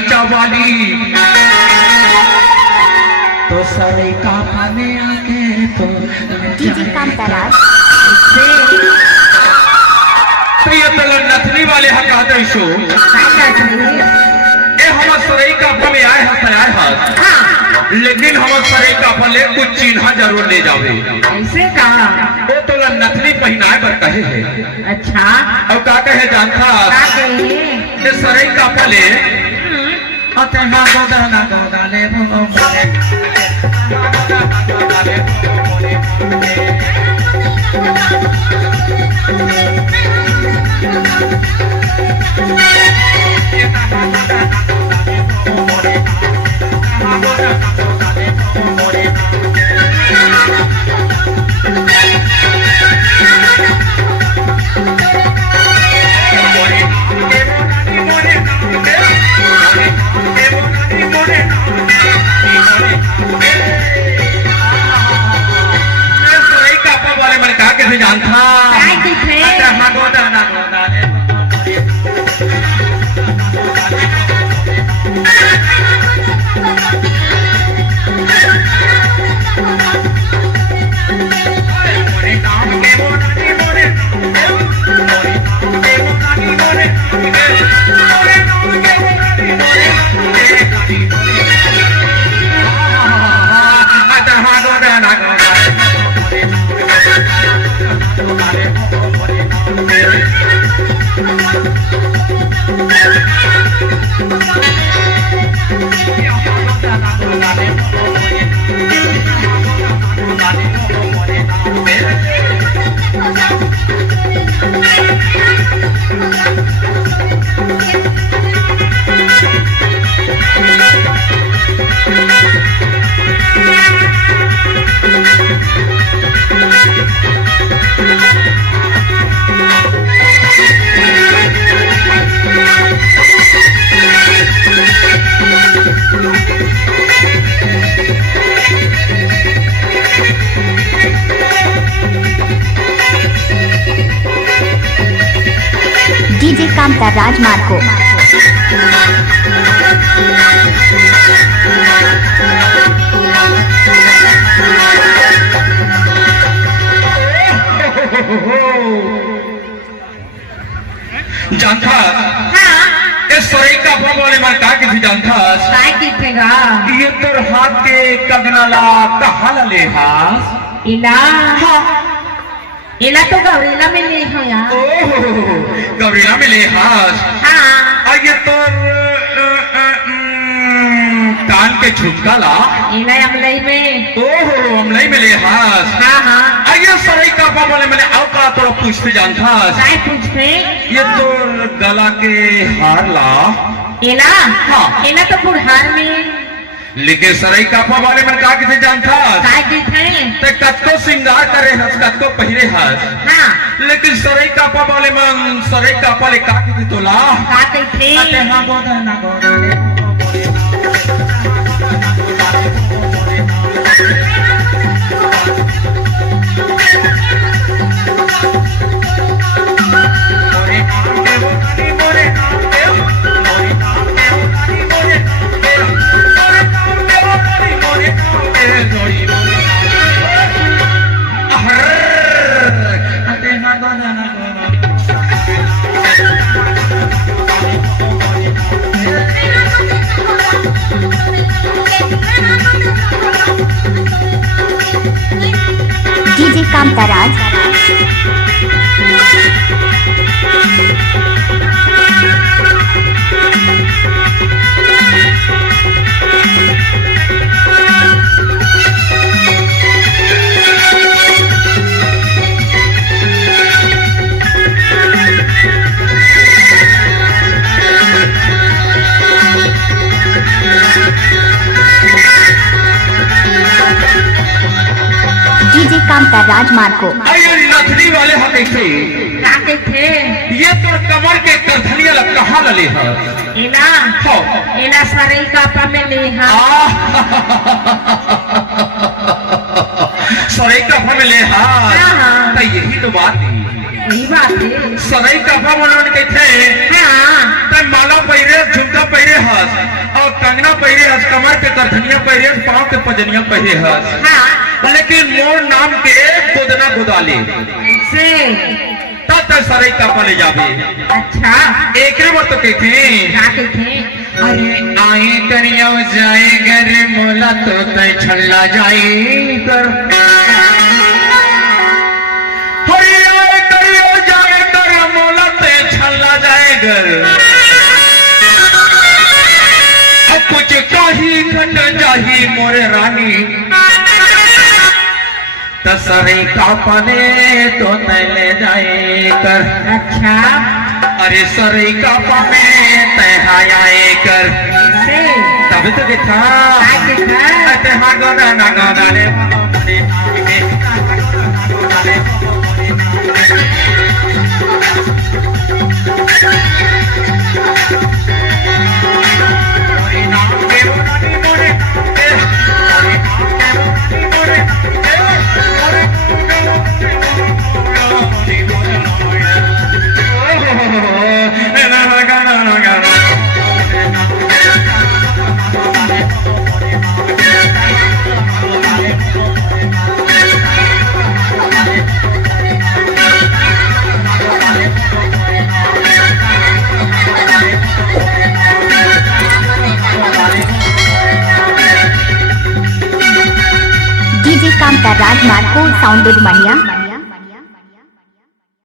नाचा वाली तो सरे का पाने आके तो डीजे कांताराज तो ये तो नथनी वाले हकाते शो ए हम सरे का में आए हैं तैयार है लेकिन हम सरे का ले कुछ चिन्ह जरूर ले जावे ऐसे कहा वो तो नथनी पहनाए पर कहे है अच्छा और का कहे जानता का कहे ये सरे का ले अतः गोदाना गोदाले मोरे डीजे कांताराज मार्को जानता ये सरे का बोले मन का किसी जानता काय किथेगा ये तोर हाथ के कगनाला कहाला ले हास इला इला तो गौरीला में ले हो यार गौरीला में ले हास हाँ ये तोर कान के झुमका ला इला अमलई में अमलई में ले हास हाँ हाँ ये सरे का बोले मैंने आओ का थोड़ा पूछते जानता काय पूछते ये तोर गला के हार ला इला हाँ इला तो बुढ़ार में लेकिन सराई कापा वाले मन का किसे जानता काय किथे ते कतको श्रृंगार करे हस कतको पहिरे हस हाँ लेकिन सराई कापा वाले मन सराई कापा ले का किसे तोला का किथे अते हां गोदाना गोदाले डीजे कांताराज डीजे कांताराज मार्को अरे नथनी वाले हा कैसे का किथे ये तो कमर के करधनिया लग कहां लले है इला हो इला सराई कापा में ले हा सराई कापा में ले हा हाँ। तो यही तो बात है यही बात है सराई कापा मनोन कहते हाँ तो माला पहिरे झुमका पहिरे हस करधनिया पहरे पाँव के पजनिया पहरे हस हाँ लेकिन मोर नाम के गोदना गोदाले से तब सरई का पले जाबे अच्छा एक बार तो कहते क्या कहते अरे आए करियो जाए घर मोला तो तय छल्ला जाए कर अरे आए करियो जाए कर मोला तय छल्ला जाए घर अब कुछ काही घट जाही मोरे रानी तसरे का पने तो तैले जाए कर अच्छा अरे सरे का पने तहायाए कर से तभी तो देखा क्या कहता अते हाँ गोदा ना गोदा ले मोरे नाम के मोरे मोरे डीजे कामता राज मार्को साउंड मनिया